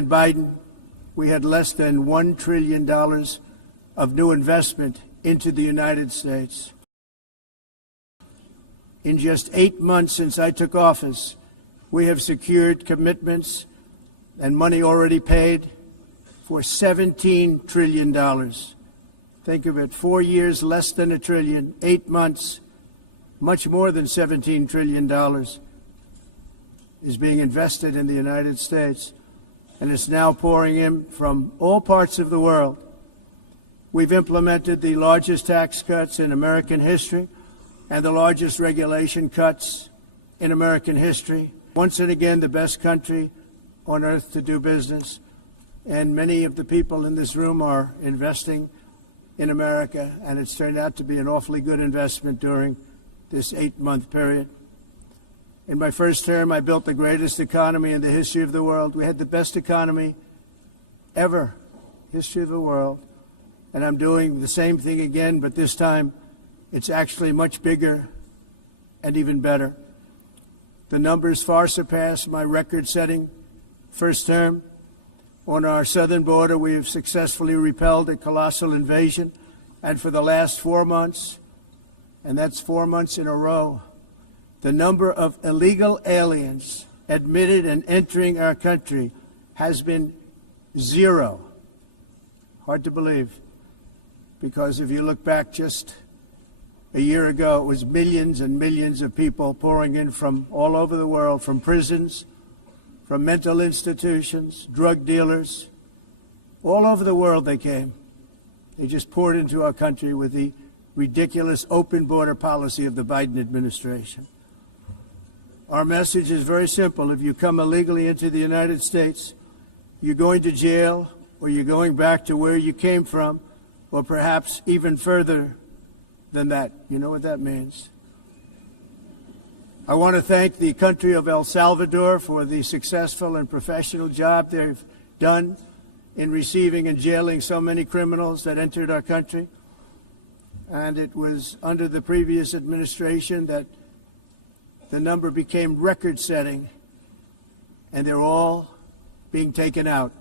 Biden, we had less than $1 trillion of new investment into the United States. In just 8 months since I took office, we have secured commitments and money already paid for $17 trillion. Think of it, 4 years, less than $1 trillion, 8 months, much more than $17 trillion is being invested in the United States, and it's now pouring in from all parts of the world. We've implemented the largest tax cuts in American history and the largest regulation cuts in American history. Once and again, the best country on earth to do business, and many of the people in this room are investing in America, and it's turned out to be an awfully good investment during this 8-month period. In my first term, I built the greatest economy in the history of the world. We had the best economy ever, history of the world. And I'm doing the same thing again, but this time it's actually much bigger and even better. The numbers far surpass my record-setting first term. On our southern border, we have successfully repelled a colossal invasion. And for the last 4 months, and that's 4 months in a row, the number of illegal aliens admitted and entering our country has been 0. Hard to believe, because if you look back just a year ago, it was millions and millions of people pouring in from all over the world, from prisons, from mental institutions, drug dealers. All over the world they came. They just poured into our country with the ridiculous open border policy of the Biden administration. Our message is very simple. If you come illegally into the United States, you're going to jail, or you're going back to where you came from, or perhaps even further than that. You know what that means. I want to thank the country of El Salvador for the successful and professional job they've done in receiving and jailing so many criminals that entered our country. And it was under the previous administration that the number became record-setting, and they're all being taken out.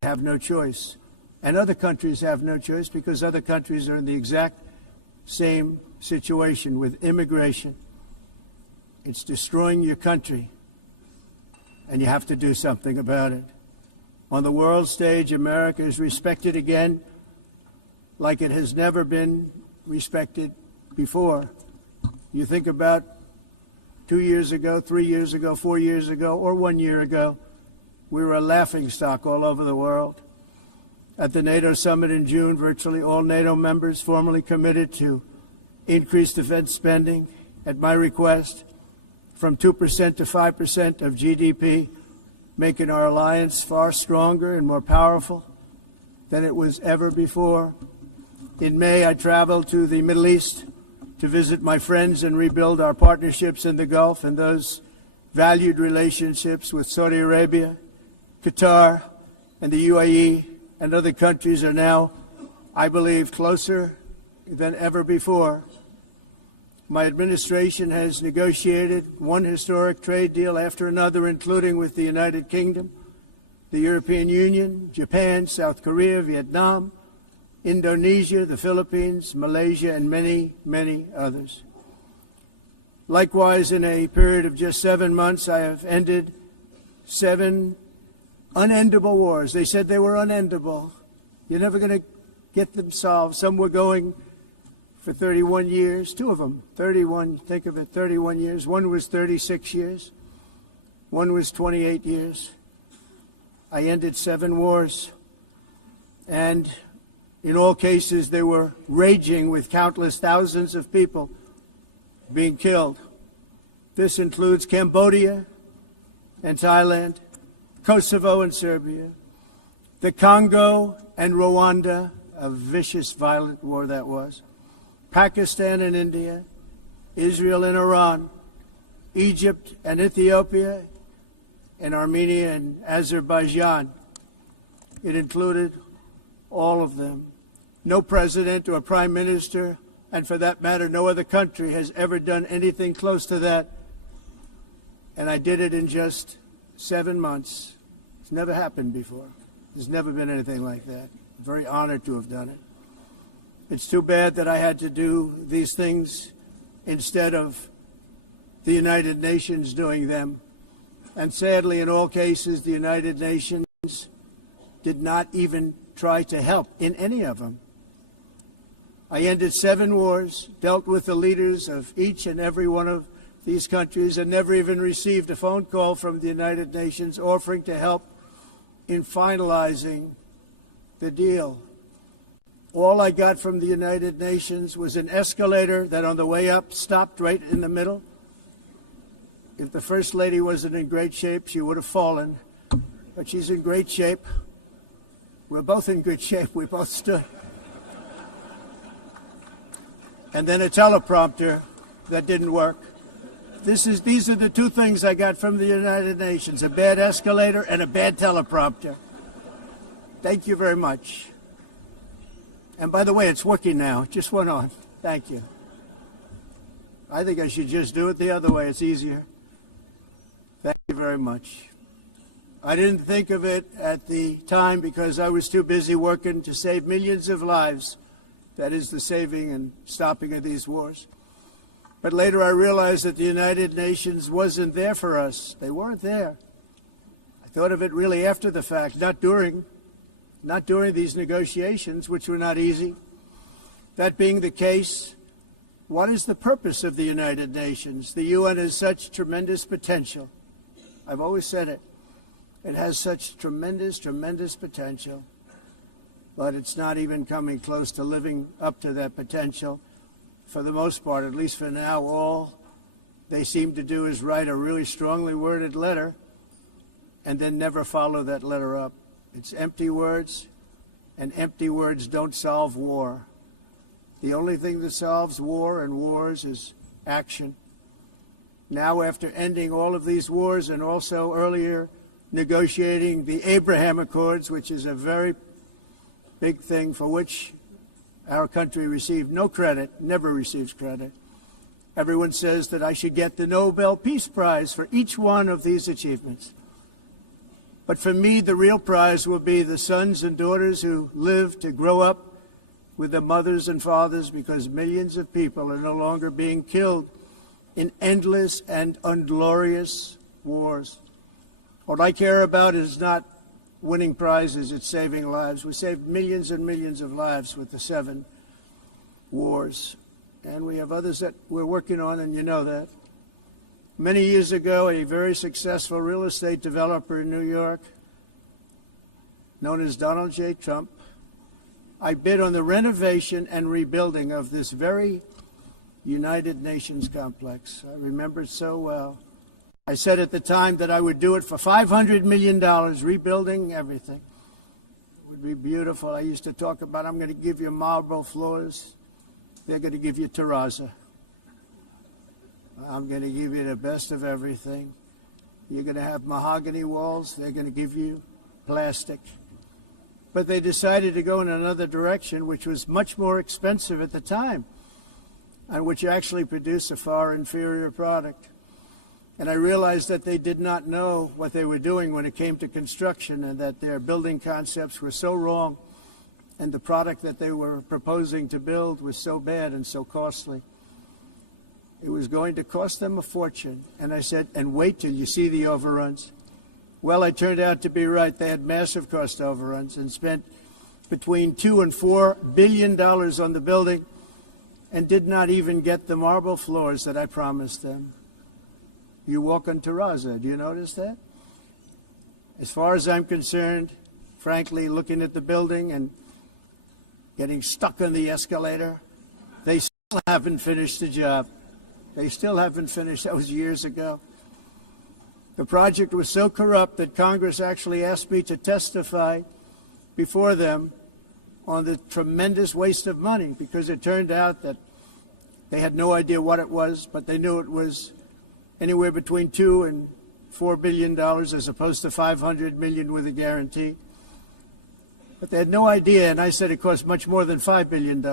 They have no choice. And other countries have no choice, because other countries are in the exact same situation with immigration. It's destroying your country, and you have to do something about it. On the world stage, America is respected again like it has never been respected before. You think about 2 years ago, 3 years ago, 4 years ago, or 1 year ago, we were a laughingstock all over the world. At the NATO summit in June, virtually all NATO members formally committed to increase defense spending, at my request, from 2% to 5% of GDP, making our alliance far stronger and more powerful than it was ever before. In May, I traveled to the Middle East to visit my friends and rebuild our partnerships in the Gulf and those valued relationships with Saudi Arabia, Qatar, and the UAE, and other countries are now, I believe, closer than ever before. My administration has negotiated one historic trade deal after another, including with the United Kingdom, the European Union, Japan, South Korea, Vietnam, Indonesia, the Philippines, Malaysia, and many, many others. Likewise, in a period of just 7 months, I have ended 7 unendable wars. They said they were unendable. You're never going to get them solved. Some were going for 31 years, 2 of them, 31, think of it, 31 years. One was 36 years. One was 28 years. I ended 7 wars. And in all cases, they were raging with countless thousands of people being killed. This includes Cambodia and Thailand, Kosovo and Serbia, the Congo and Rwanda, a vicious, violent war that was, Pakistan and India, Israel and Iran, Egypt and Ethiopia, and Armenia and Azerbaijan. It included all of them. No president or prime minister, and for that matter, no other country has ever done anything close to that. And I did it in just 7 months. It's never happened before. There's never been anything like that. I'm very honored to have done it. It's too bad that I had to do these things instead of the United Nations doing them. And sadly, in all cases, the United Nations did not even try to help in any of them. I ended 7 wars, dealt with the leaders of each and every one of these countries, and never even received a phone call from the United Nations offering to help in finalizing the deal. All I got from the United Nations was an escalator that on the way up stopped right in the middle. If the First Lady wasn't in great shape, she would have fallen. But she's in great shape. We're both in good shape. We both stood. And then a teleprompter that didn't work. These are the 2 things I got from the United Nations, a bad escalator and a bad teleprompter. Thank you very much. And by the way, it's working now. It just went on. Thank you. I think I should just do it the other way. It's easier. Thank you very much. I didn't think of it at the time because I was too busy working to save millions of lives. That is the saving and stopping of these wars. But later I realized that the United Nations wasn't there for us. They weren't there. I thought of it really after the fact, not during these negotiations, which were not easy. That being the case, what is the purpose of the United Nations? The UN has such tremendous potential. I've always said it. It has such tremendous, tremendous potential, but it's not even coming close to living up to that potential. For the most part, at least for now, all they seem to do is write a really strongly worded letter and then never follow that letter up. It's empty words, and empty words don't solve war. The only thing that solves war and wars is action. Now, after ending all of these wars and also earlier negotiating the Abraham Accords, which is a very big thing for which our country received no credit, never receives credit. Everyone says that I should get the Nobel Peace Prize for each one of these achievements. But for me, the real prize will be the sons and daughters who live to grow up with their mothers and fathers, because millions of people are no longer being killed in endless and unglorious wars. What I care about is not winning prizes, it's saving lives. We saved millions and millions of lives with the 7 wars. And we have others that we're working on, and you know that. Many years ago, a very successful real estate developer in New York, known as Donald J. Trump, I bid on the renovation and rebuilding of this very United Nations complex. I remember it so well. I said at the time that I would do it for $500 million, rebuilding everything. It would be beautiful. I used to talk about, I'm going to give you marble floors. They're going to give you terrazzo. I'm going to give you the best of everything. You're going to have mahogany walls. They're going to give you plastic. But they decided to go in another direction, which was much more expensive at the time, and which actually produced a far inferior product. And I realized that they did not know what they were doing when it came to construction, and that their building concepts were so wrong, and the product that they were proposing to build was so bad and so costly. It was going to cost them a fortune. And I said, and wait till you see the overruns. Well, I turned out to be right. They had massive cost overruns and spent between $2 and $4 billion on the building and did not even get the marble floors that I promised them. You walk on terrazzo. Do you notice that? As far as I'm concerned, frankly, looking at the building and getting stuck on the escalator, they still haven't finished the job. They still haven't finished. That was years ago. The project was so corrupt that Congress actually asked me to testify before them on the tremendous waste of money, because it turned out that they had no idea what it was, but they knew it was anywhere between $2 and $4 billion as opposed to $500 million with a guarantee. But they had no idea, and I said it cost much more than $5 billion.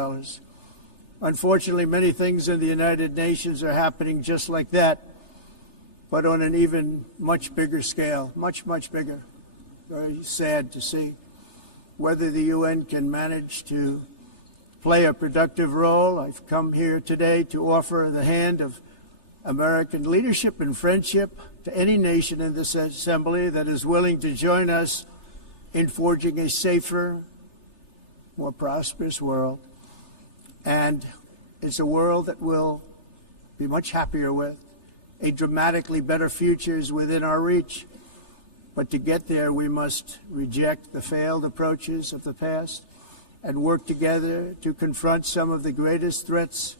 Unfortunately, many things in the United Nations are happening just like that, but on an even much bigger scale, much, much bigger. very sad to see. Whether the UN can manage to play a productive role, I've come here today to offer the hand of American leadership and friendship to any nation in this assembly that is willing to join us in forging a safer, more prosperous world. And it's a world that we'll be much happier with. A dramatically better future is within our reach. But to get there, we must reject the failed approaches of the past and work together to confront some of the greatest threats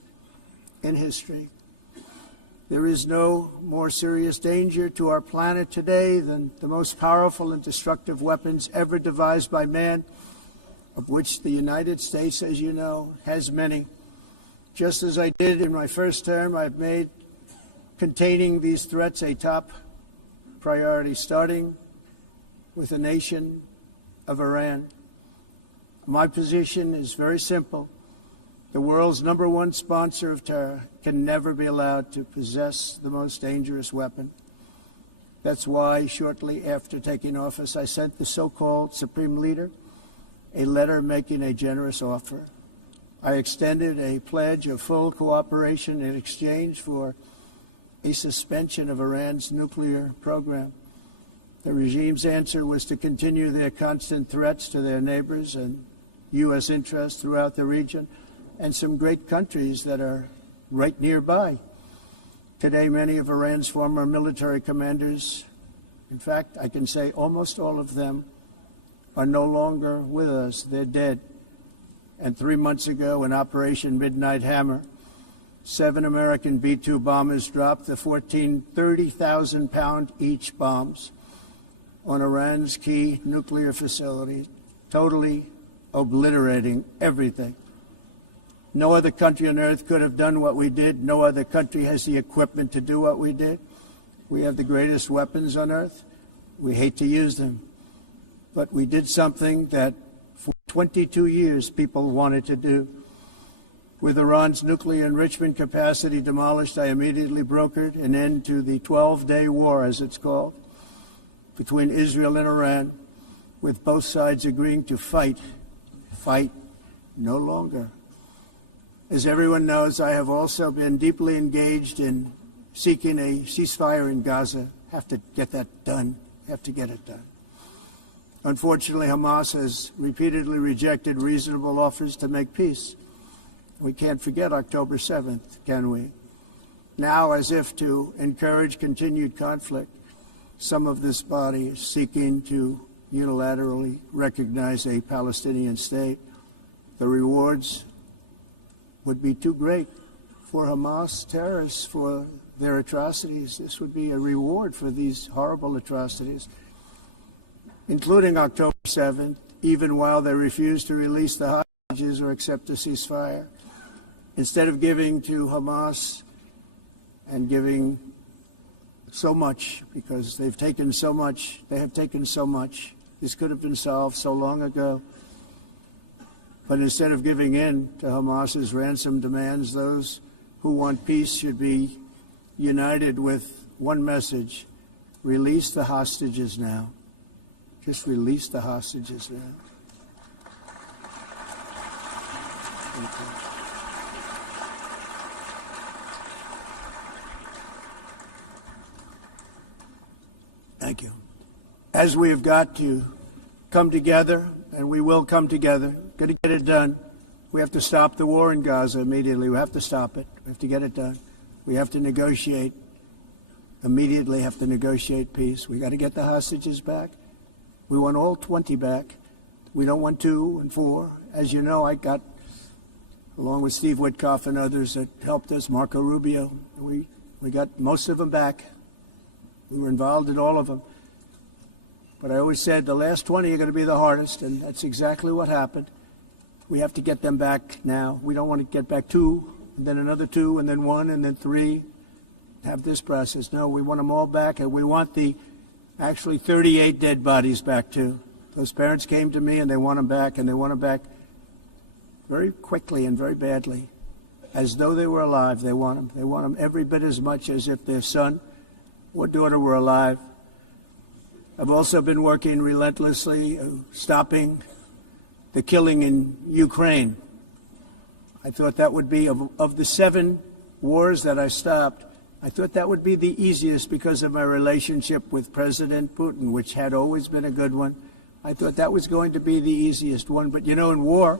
in history. There is no more serious danger to our planet today than the most powerful and destructive weapons ever devised by man, of which the United States, as you know, has many. Just as I did in my first term, I've made containing these threats a top priority, starting with the nation of Iran. My position is very simple. The world's #1 sponsor of terror can never be allowed to possess the most dangerous weapon. That's why, shortly after taking office, I sent the so-called Supreme Leader a letter making a generous offer. I extended a pledge of full cooperation in exchange for a suspension of Iran's nuclear program. The regime's answer was to continue their constant threats to their neighbors and U.S. interests throughout the region and some great countries that are right nearby. Today, many of Iran's former military commanders, in fact, I can say almost all of them, are no longer with us. They're dead. And 3 months ago, in Operation Midnight Hammer, 7 American B-2 bombers dropped the 30,000-pound each bombs on Iran's key nuclear facilities, totally obliterating everything. No other country on earth could have done what we did. No other country has the equipment to do what we did. We have the greatest weapons on earth. We hate to use them. But we did something that for 22 years people wanted to do. With Iran's nuclear enrichment capacity demolished, I immediately brokered an end to the 12-day war, as it's called, between Israel and Iran, with both sides agreeing to fight no longer. As everyone knows, I have also been deeply engaged in seeking a ceasefire in Gaza. Have to get that done. Have to get it done. Unfortunately, Hamas has repeatedly rejected reasonable offers to make peace. We can't forget October 7th, can we? Now, as if to encourage continued conflict, some of this body is seeking to unilaterally recognize a Palestinian state. The rewards would be too great for Hamas terrorists for their atrocities. This would be a reward for these horrible atrocities, including October 7th, even while they refuse to release the hostages or accept a ceasefire. Instead of giving to Hamas and giving so much, because they've taken so much, they have taken so much. This could have been solved so long ago. But instead of giving in to Hamas's ransom demands, those who want peace should be united with one message: release the hostages now. Just release the hostages now. Thank you. Thank you. As we have got to come together, and we will come together, got to get it done. We have to stop the war in Gaza immediately. We have to stop it. We have to get it done. We have to negotiate, immediately have to negotiate peace. We got to get the hostages back. We want all 20 back. We don't want 2 and 4. As you know, I got, along with Steve Witkoff and others that helped us, Marco Rubio, we got most of them back. We were involved in all of them. But I always said the last 20 are going to be the hardest, and that's exactly what happened. We have to get them back now. We don't want to get back 2, and then another 2, and then 1, and then 3. Have this process. No, we want them all back, and we want the actually 38 dead bodies back too. Those parents came to me, and they want them back, and they want them back very quickly and very badly. As though they were alive, they want them. They want them every bit as much as if their son or daughter were alive. I've also been working relentlessly, stopping the killing in Ukraine. I thought that would be, of the 7 wars that I stopped, I thought that would be the easiest because of my relationship with President Putin, which had always been a good one. I thought that was going to be the easiest one. But, you know, in war,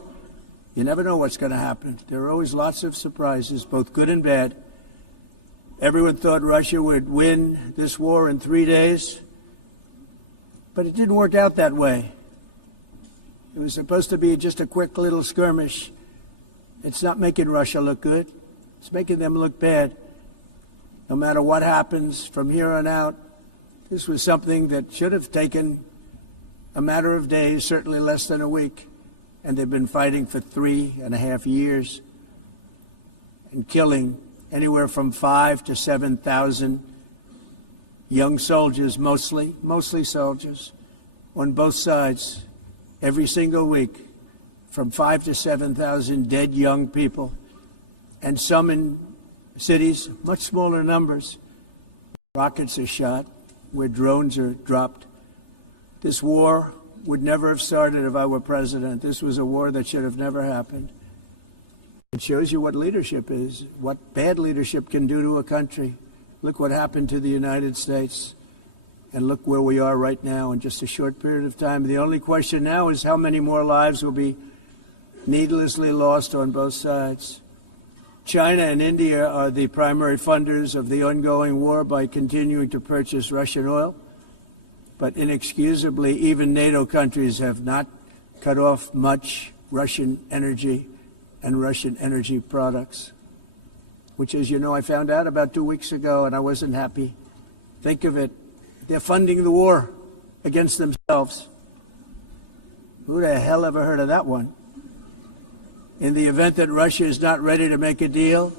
you never know what's going to happen. There are always lots of surprises, both good and bad. Everyone thought Russia would win this war in 3 days, but it didn't work out that way. It was supposed to be just a quick little skirmish. It's not making Russia look good. It's making them look bad. No matter what happens from here on out, this was something that should have taken a matter of days, certainly less than a week. And they've been fighting for 3.5 years and killing anywhere from 5,000 to 7,000 young soldiers, mostly soldiers, on both sides, every single week, from 5,000 to 7,000 dead young people, and some in cities, much smaller numbers. Rockets are shot, where drones are dropped. This war would never have started if I were president. This was a war that should have never happened. It shows you what leadership is, what bad leadership can do to a country. Look what happened to the United States, and look where we are right now in just a short period of time. The only question now is how many more lives will be needlessly lost on both sides. China and India are the primary funders of the ongoing war by continuing to purchase Russian oil. But inexcusably, even NATO countries have not cut off much Russian energy and Russian energy products, which, as you know, I found out about 2 weeks ago, and I wasn't happy. Think of it. They're funding the war against themselves. Who the hell ever heard of that one? In the event that Russia is not ready to make a deal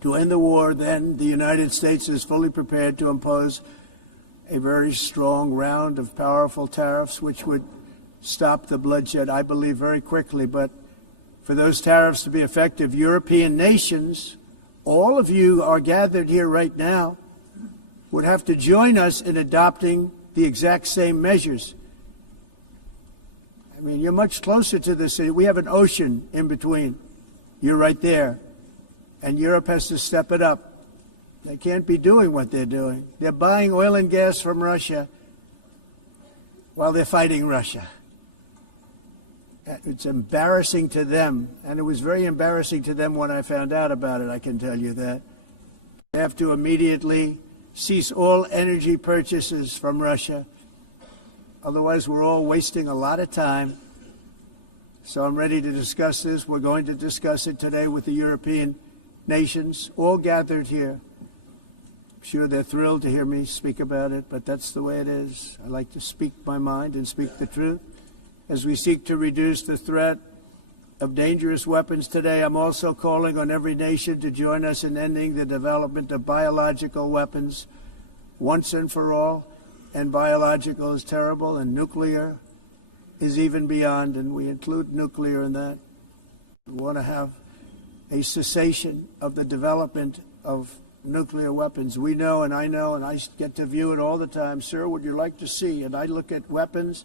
to end the war, then the United States is fully prepared to impose a very strong round of powerful tariffs, which would stop the bloodshed, I believe, very quickly. But for those tariffs to be effective, European nations, all of you are gathered here right now, would have to join us in adopting the exact same measures. I mean, you're much closer to the city. We have an ocean in between. You're right there. And Europe has to step it up. They can't be doing what they're doing. They're buying oil and gas from Russia while they're fighting Russia. It's embarrassing to them, and it was very embarrassing to them when I found out about it, I can tell you that. They have to immediately cease all energy purchases from Russia. Otherwise, we're all wasting a lot of time. So I'm ready to discuss this. We're going to discuss it today with the European nations, all gathered here. I'm sure they're thrilled to hear me speak about it, but that's the way it is. I like to speak my mind and speak the truth. As we seek to reduce the threat of dangerous weapons today, I'm also calling on every nation to join us in ending the development of biological weapons once and for all. And biological is terrible, and nuclear is even beyond, and we include nuclear in that. We want to have a cessation of the development of nuclear weapons. We know, and I get to view it all the time. Sir, would you like to see? And I look at weapons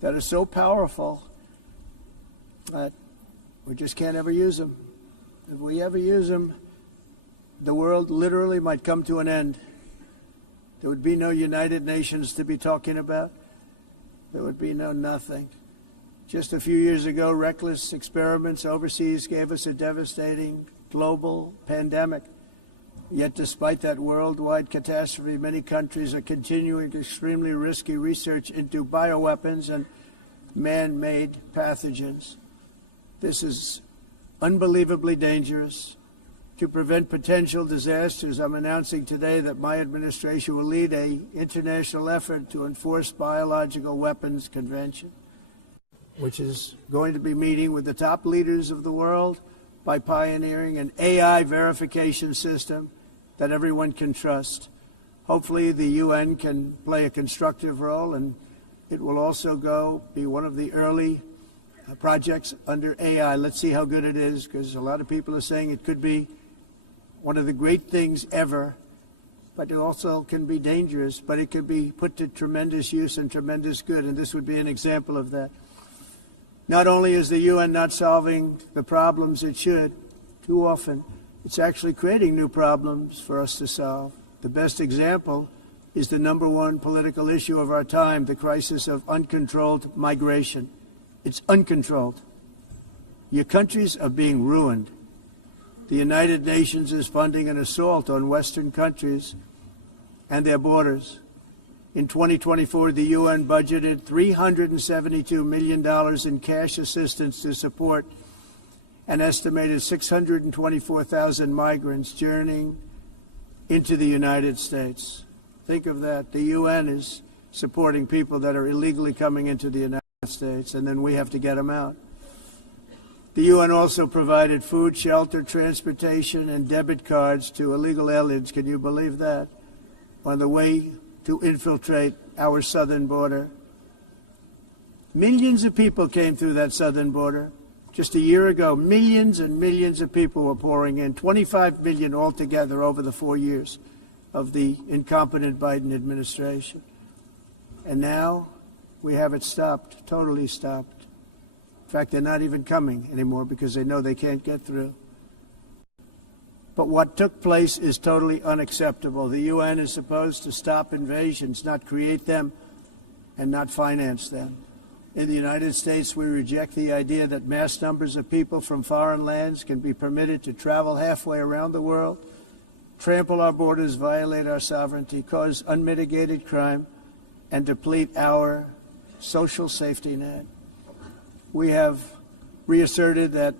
that are so powerful that we just can't ever use them. If we ever use them, the world literally might come to an end. There would be no United Nations to be talking about. There would be no nothing. Just a few years ago, reckless experiments overseas gave us a devastating global pandemic. Yet despite that worldwide catastrophe, many countries are continuing extremely risky research into bioweapons and man-made pathogens. This is unbelievably dangerous. To prevent potential disasters, I'm announcing today that my administration will lead an international effort to enforce biological weapons convention, which is going to be meeting with the top leaders of the world by pioneering an AI verification system that everyone can trust. Hopefully the UN can play a constructive role, and it will also be one of the early projects under AI. Let's see how good it is, because a lot of people are saying it could be one of the great things ever but it also can be dangerous, but it can be put to tremendous use and tremendous good, and this would be an example of that. Not only is the UN not solving the problems it should, too often, it's actually creating new problems for us to solve. The best example is the number one political issue of our time, the crisis of uncontrolled migration. It's uncontrolled. Your countries are being ruined. The United Nations is funding an assault on Western countries and their borders. In 2024, the UN budgeted $372 million in cash assistance to support an estimated 624,000 migrants journeying into the United States. Think of that. The UN is supporting people that are illegally coming into the United States, and then we have to get them out. The UN also provided food, shelter, transportation, and debit cards to illegal aliens. Can you believe that? On the way to infiltrate our southern border. Millions of people came through that southern border. Just a year ago, millions and millions of people were pouring in, 25 million altogether over the 4 years of the incompetent Biden administration. And now we have it stopped, totally stopped. In fact, they're not even coming anymore because they know they can't get through. But what took place is totally unacceptable. The UN is supposed to stop invasions, not create them and not finance them. In the United States, we reject the idea that mass numbers of people from foreign lands can be permitted to travel halfway around the world, trample our borders, violate our sovereignty, cause unmitigated crime, and deplete our social safety net. We have reasserted that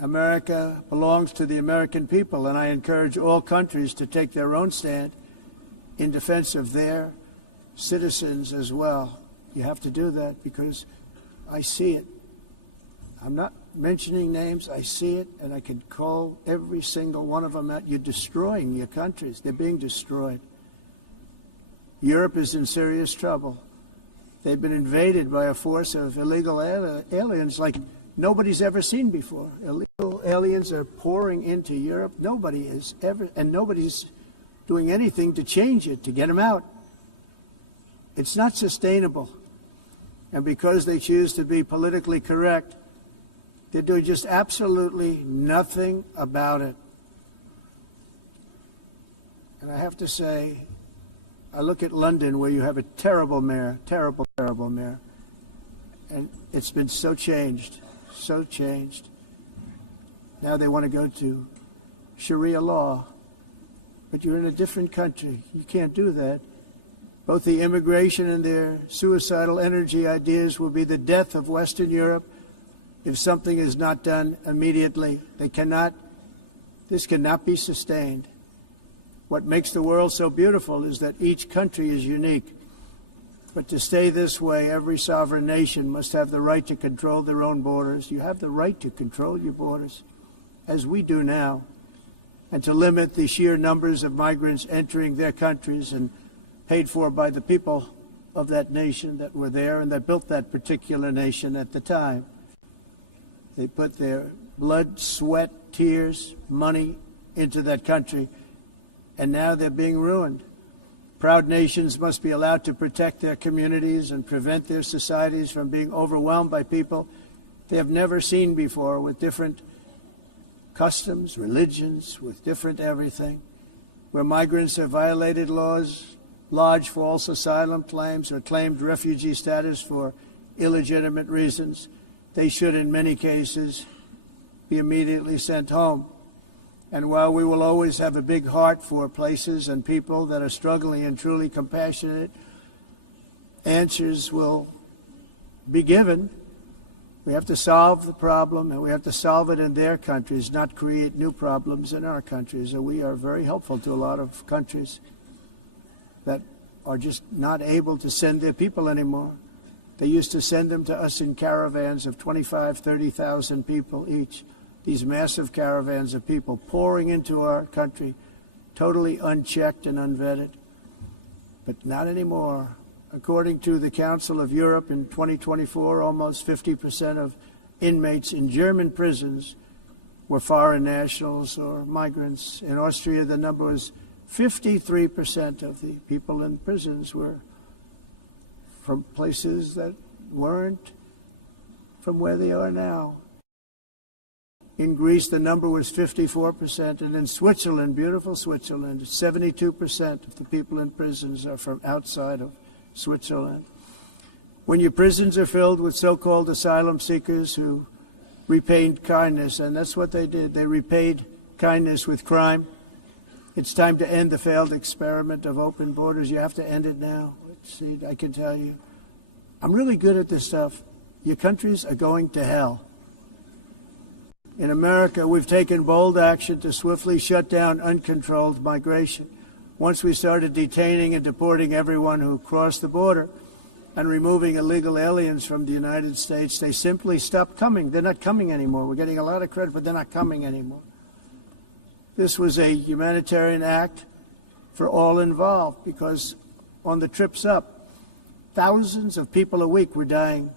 America belongs to the American people, and I encourage all countries to take their own stand in defense of their citizens as well. You have to do that because I see it. I'm not mentioning names. I see it, and I can call every single one of them out. You're destroying your countries. They're being destroyed. Europe is in serious trouble. They've been invaded by a force of illegal aliens like nobody's ever seen before. Illegal aliens are pouring into Europe. Nobody is ever, and nobody's doing anything to change it, to get them out. It's not sustainable. And because they choose to be politically correct, they're doing just absolutely nothing about it. And I have to say, I look at London where you have a terrible mayor, terrible mayor. And it's been so changed, so changed. Now they want to go to Sharia law. But you're in a different country. You can't do that. Both the immigration and their suicidal energy ideas will be the death of Western Europe if something is not done immediately. This cannot be sustained. What makes the world so beautiful is that each country is unique. But to stay this way, every sovereign nation must have the right to control their own borders. You have the right to control your borders, as we do now, and to limit the sheer numbers of migrants entering their countries and paid for by the people of that nation that were there and that built that particular nation at the time. They put their blood, sweat, tears, money into that country, and now they're being ruined. Proud nations must be allowed to protect their communities and prevent their societies from being overwhelmed by people they have never seen before, with different customs, religions, with different everything. Where migrants have violated laws, lodged false asylum claims, or claimed refugee status for illegitimate reasons, they should, in many cases, be immediately sent home. And while we will always have a big heart for places and people that are struggling and truly compassionate, answers will be given. We have to solve the problem, and we have to solve it in their countries, not create new problems in our countries. And we are very helpful to a lot of countries that are just not able to send their people anymore. They used to send them to us in caravans of 25,000, 30,000 people each. These massive caravans of people pouring into our country, totally unchecked and unvetted. But not anymore. According to the Council of Europe in 2024, almost 50% of inmates in German prisons were foreign nationals or migrants. In Austria, the number was 53% of the people in prisons were from places that weren't from where they are now. In Greece, the number was 54%, and in Switzerland, beautiful Switzerland, 72% of the people in prisons are from outside of Switzerland. When your prisons are filled with so-called asylum seekers who repaid kindness, and that's what they did, they repaid kindness with crime. It's time to end the failed experiment of open borders. You have to end it now. See, I can tell you, I'm really good at this stuff. Your countries are going to hell. In America, we've taken bold action to swiftly shut down uncontrolled migration. Once we started detaining and deporting everyone who crossed the border and removing illegal aliens from the United States, they simply stopped coming. They're not coming anymore. We're getting a lot of credit, but they're not coming anymore. This was a humanitarian act for all involved, because on the trips up, thousands of people a week were dying.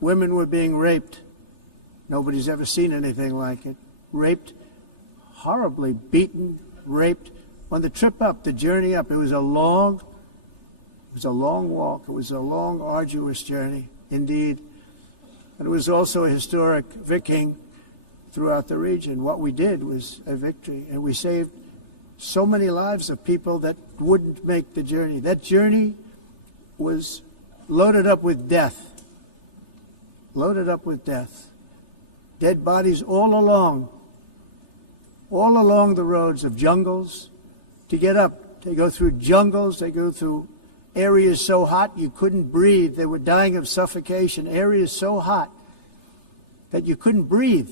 Women were being raped. Nobody's ever seen anything like it. Raped, horribly beaten, raped. On the trip up, the journey up, it was a long walk. It was a long, arduous journey, indeed. And it was also a historic victory throughout the region. What we did was a victory, and we saved so many lives of people that wouldn't make the journey. That journey was loaded up with death. Loaded up with death. Dead bodies all along the roads of jungles. To get up, they go through jungles, they go through areas so hot you couldn't breathe. They were dying of suffocation, areas so hot that you couldn't breathe.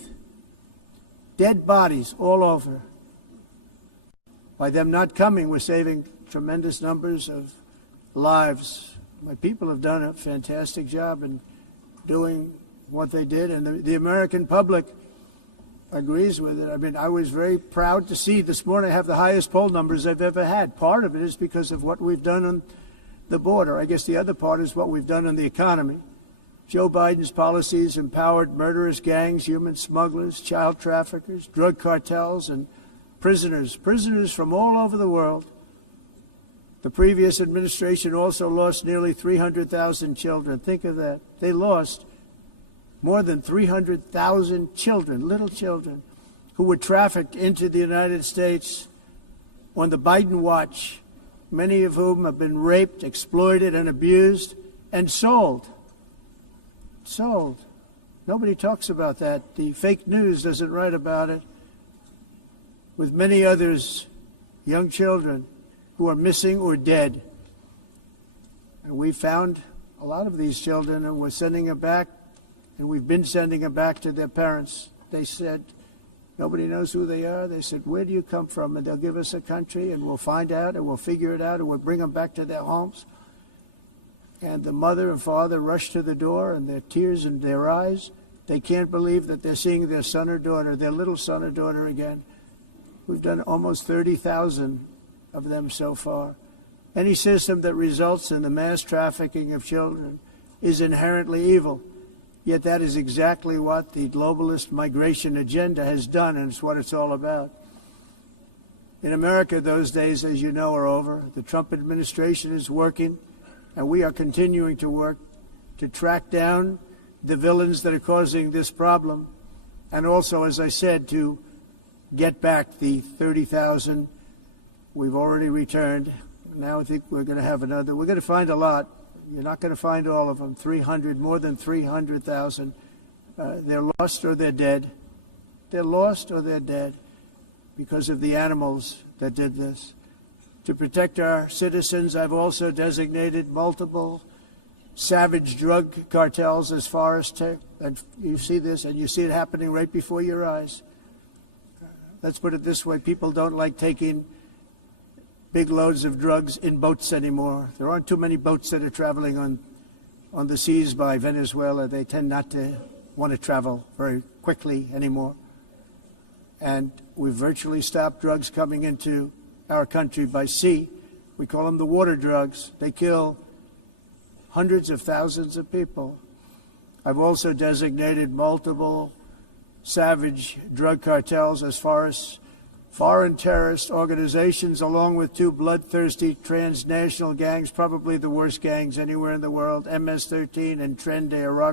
Dead bodies all over. By them not coming, we're saving tremendous numbers of lives. My people have done a fantastic job in doing what they did, and the American public agrees with it. I mean, I was very proud to see this morning I have the highest poll numbers I've ever had. Part of it is because of what we've done on the border. I guess the other part is what we've done on the economy. Joe Biden's policies empowered murderous gangs, human smugglers, child traffickers, drug cartels, and prisoners from all over the world. The previous administration also lost nearly 300,000 children. Think of that. They lost more than 300,000 children, little children, who were trafficked into the United States on the Biden watch, many of whom have been raped, exploited, and abused, and sold. Sold. Nobody talks about that. The fake news doesn't write about it. With many others, young children who are missing or dead. And we found a lot of these children, and we're sending them back, and we've been sending them back to their parents. They said, nobody knows who they are. They said, where do you come from? And they'll give us a country, and we'll find out, and we'll figure it out, and we'll bring them back to their homes. And the mother and father rush to the door, and their tears in their eyes. They can't believe that they're seeing their son or daughter, their little son or daughter again. We've done almost 30,000 of them so far. Any system that results in the mass trafficking of children is inherently evil. Yet that is exactly what the globalist migration agenda has done, and it's what it's all about. In America, those days, as you know, are over. The Trump administration is working, and we are continuing to work to track down the villains that are causing this problem, and also, as I said, to get back the 30,000 we've already returned. Now I think we're going to have another. We're going to find a lot. You're not going to find all of them. 300, more than 300,000. They're lost or they're dead. They're lost or they're dead because of the animals that did this. To protect our citizens, I've also designated multiple savage drug cartels as far as and you see this, and you see it happening right before your eyes. Let's put it this way. People don't like taking big loads of drugs in boats anymore. There aren't too many boats that are traveling on the seas by Venezuela. They tend not to want to travel very quickly anymore. And we've virtually stopped drugs coming into our country by sea. We call them the water drugs. They kill hundreds of thousands of people. I've also designated multiple savage drug cartels as far as foreign terrorist organizations, along with two bloodthirsty transnational gangs, probably the worst gangs anywhere in the world, MS-13 and Tren de Aragua.